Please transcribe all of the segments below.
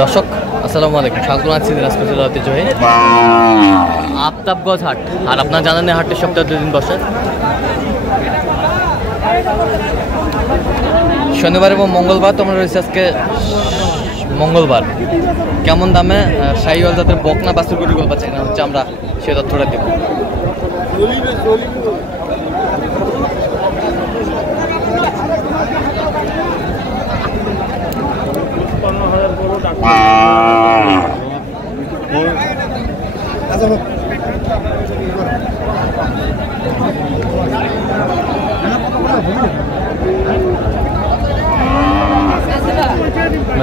দর্শক আসসালামু আলাইকুম, স্বাগত আছি দিনাজপুর জেলা ঐতিহ্যবাহী আফতাবগঞ্জ হাট। আর আপনারা জানেন হাটটি সপ্তাহে 2 দিন বসে, শনিবার এবং মঙ্গলবার। তোমরা রয়েছে আজকে মঙ্গলবার। কেমন দামে শাহিওয়াল জাতের বকনা বাছুর গরু পাচ্ছে না হচ্ছে আমরা সে তথ্যটা দেব।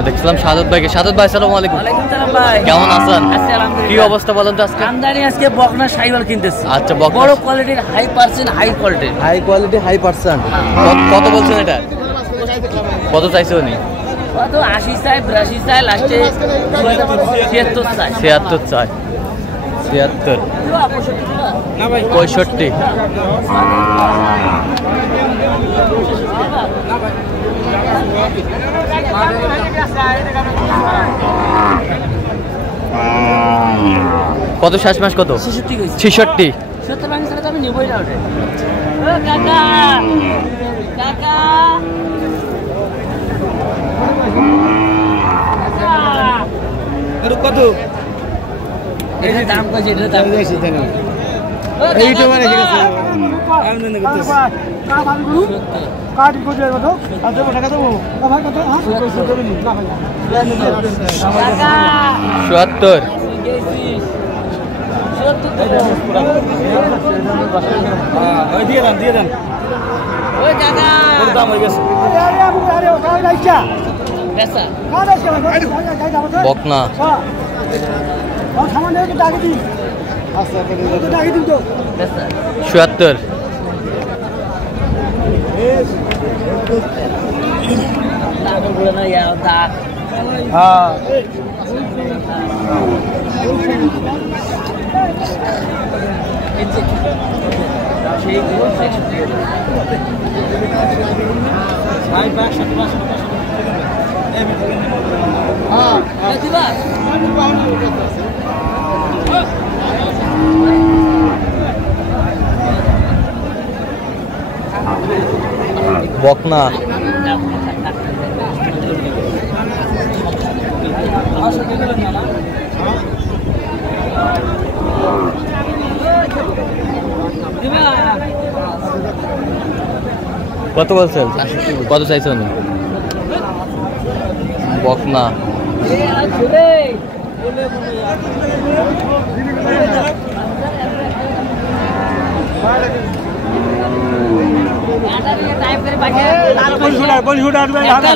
দেখছিলাম সাদত ভাইকে। সাদত ভাই আসসালামু আলাইকুম। কেমন আছেন? কি অবস্থা বলেন তো আজকে? আমদানি আজকে বকনা শাহিওয়াল কিনতেছি। আচ্ছা, বড় কোয়ালিটির হাই পার্সেন্ট। কত বলছেন এটা? কত চাইছে উনি? কত 80 চাই, 82 চাই, লাস্টে 76 চাই। 76 চাই, 76 65। কত শেষ মাস? কত? 66। 70 ভাঙি ছাড়া তো আমি নেবই না ওটা। ও কাকা কাকা কত? এটা দাম কত? এটা দাম বেশি দেন। এইটা মানে কি আছে? আমদানি করতেছে। কাট কত যাবে তো? আচ্ছা টাকা দেবো। ভাই কত? হ্যাঁ 77। ওই দিয়ে দেন। ওই কাকা কত দাম হয়ে গেছে? বকনা সামান্য আগে দিন। আচ্ছা আগে দিন তো। 77। হ্যাঁ বকনা কত বলছেন? কত চাইছে উনি? বকনা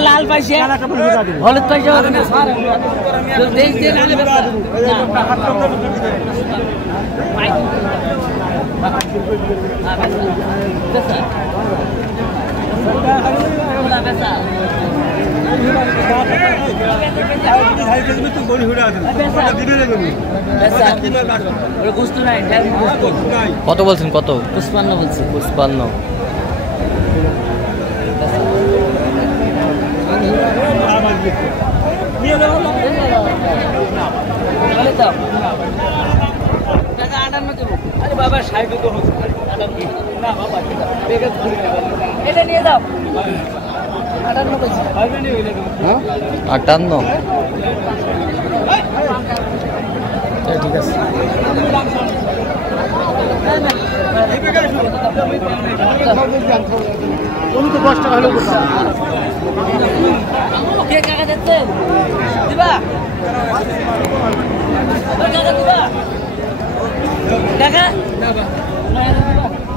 লাল পাইছে, হলুদ পাইছে, কত বলছেন? কত? 55 বলছি। 55। আরে বাবা 60 তো হচ্ছে না বাবা, এটা নিয়ে যাও। 58 বলছি। 58। ঠিক আছে। উনি তো 10 টাকা হলো কে কাকা দিচ্ছেন? দিবা কাকা, দিবা কাকা,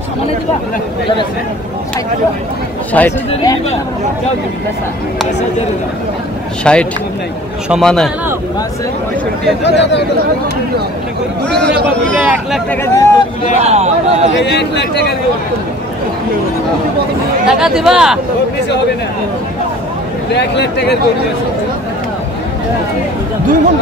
সামনে দিবা 60 সমানে। 1 লাখ টাকা দিয়ে 1 লাখ টাকা টাকা দিবা। হবে না, 1 লাখ টাকার গরু আছে। 2 মণ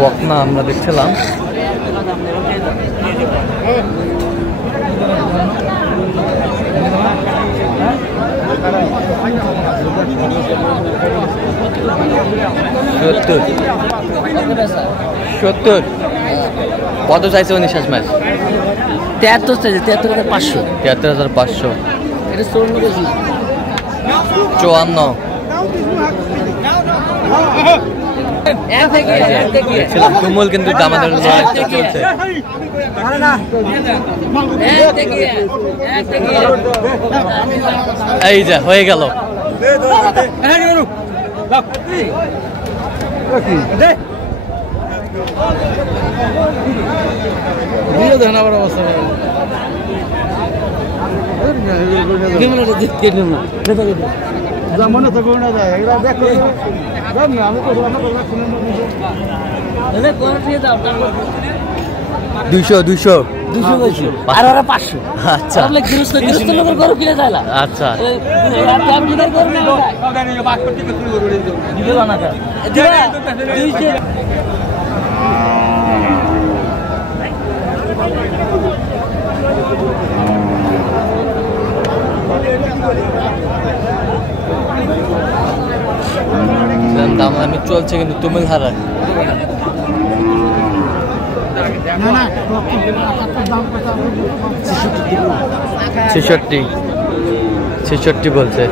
বকনা আমরা দেখছিলাম। সত্তর 70 কত চাইছে উনি শেষ ম্যাচ? 73 চাইছে, 73,500। 73,500। এটা 54 বেশি। 54। দেখছিলাম তুমুল কিন্তু দামাদার লড়াইটা চলছে। এই যে হয়ে গেল। মনে তো করুন না যায় এরা দেখো আমি তো 200 আর ওরা 500। আচ্ছা তাহলে গৃহস্থ লোকের গরু কিনে যায় না। আচ্ছা দামাদামি চলছে কিন্তু তুমিল হারায়। 66 বলছে।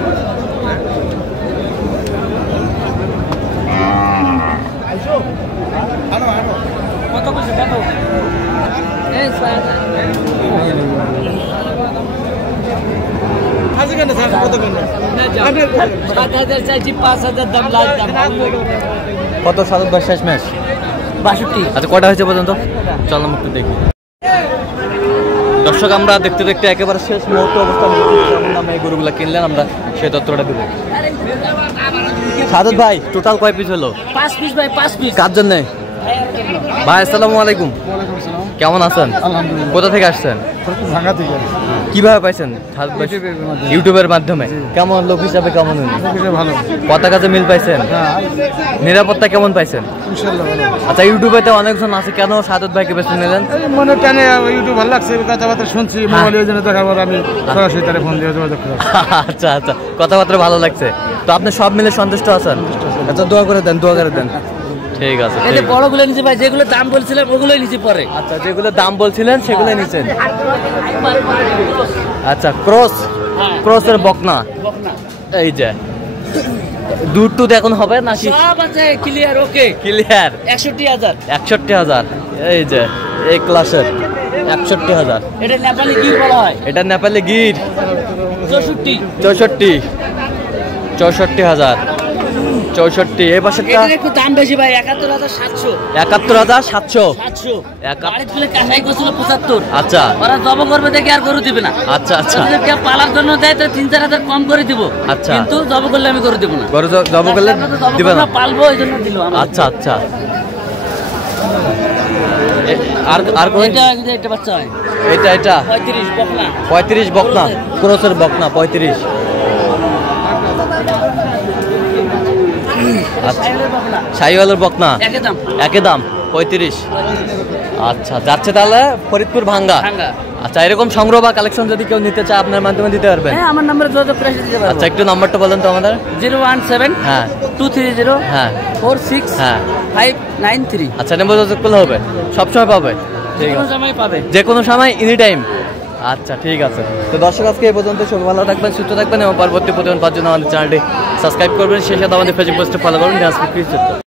কত সাত শেষ ম্যাচ? 62। আচ্ছা কটা হয়েছে পর্যন্ত? চলো একটু দেখি। দর্শক আমরা দেখতে দেখতে একেবারে শেষ মুহূর্তে অবস্থান নামে এই গরুগুলো কিনলেন, আমরা সেই তথ্যটা দেবো। সাদত ভাই টোটাল কয় পিস হলো? 5 পিস ভাই, 5 পিস। কার জন্য ভাই? আসসালামু আলাইকুম, কেমন আছেন? কোথা থেকে আসছেন? কিভাবে পাইছেন? ইউটিউবের মাধ্যমে। কেমন লোক হিসাবে কেমন উনি? ভালো। কথা কাজে মিল পাইছেন? নিরাপত্তা কেমন পাইছেন? আচ্ছা ইউটিউবে তো অনেকজন আছে, কেন সাদত ভাইকে বেছে নিলেন? মনে টানে ইউটিউব ভালো লাগছে, কথাবার্তা শুনছি মোবাইলে, ওই জন্য দেখার পর আমি সরাসরি তারে ফোন দিয়ে যোগাযোগ করলাম। আচ্ছা আচ্ছা, কথাবার্তা ভালো লাগছে তো। আপনি সব মিলে সন্তুষ্ট আছেন? আচ্ছা দোয়া করে দেন, দোয়া করে দেন। ঠিক আছে। এই যে বড়গুলো নিচে ভাই, যেগুলো দাম বলছিলাম ওগুলোই নিচে পড়ে। আচ্ছা যেগুলো দাম বলছিলেন সেগুলো নিছেন। আচ্ছা ক্রসের বকনা। এই যে দুধ টুধ এখন হবে নাকি? সব আছে ক্লিয়ার, ওকে ক্লিয়ার। 61,000। 61,000। এই যে এই ক্লাসের 61,000। এটা নেপালি গির বলা হয়। এটা নেপালি গির। 64। 64,000। 64। এই পাশেরটা এটার একটু দাম বেশি ভাই, 71,700। 71,700। 700। বাড়িতে তুলে কাঁচাই করছিল 75। আচ্ছা ওরা জব করবে দেখে আর গরু দিবে না। আচ্ছা আচ্ছা। যদি কেউ পালার জন্য দেয় তো 3-4 কম করে দিব। আচ্ছা। কিন্তু জব করলে আমি গরু দিব না। গরু জব করলে দিবে না? পালবো এই জন্য দিল। আচ্ছা আচ্ছা। আর কোন? এটা বাচ্চা হয়। এটা 35 বকনা। 35 বকনা, ক্রসের বকনা 35। আচ্ছা শাহিওয়ালের বকনা একই দাম 35। আচ্ছা যাচ্ছে তাহলে ফরিদপুর ভাঙ্গা। আচ্ছা এরকম সংগ্রহ বা কালেকশন যদি কেউ নিতে চায় আপনার মাধ্যমে দিতে পারবেন? হ্যাঁ আমার নাম্বারে যোগাযোগ করে দিতে পারবো। আচ্ছা একটু নাম্বারটা বলেন তো আমাদের। 017 হ্যাঁ 230 হ্যাঁ 46 হ্যাঁ 593। আচ্ছা নেম্বার যোগাযোগ করলে হবে? সবসময় পাবে? ঠিক কোনো আছে, সময় পাবে, যে কোনো সময় এনি টাইম। আচ্ছা ঠিক আছে। তো দর্শক আজকে এই পর্যন্ত, সবাই ভালো থাকবেন, সুস্থ থাকবেন এবং পরবর্তী প্রতিদিন পাওয়ার জন্য আমাদের চ্যানেলটি সাবস্ক্রাইব করবেন। সেই সাথে আমাদের ফেসবুক পেজটি ফলো করুন।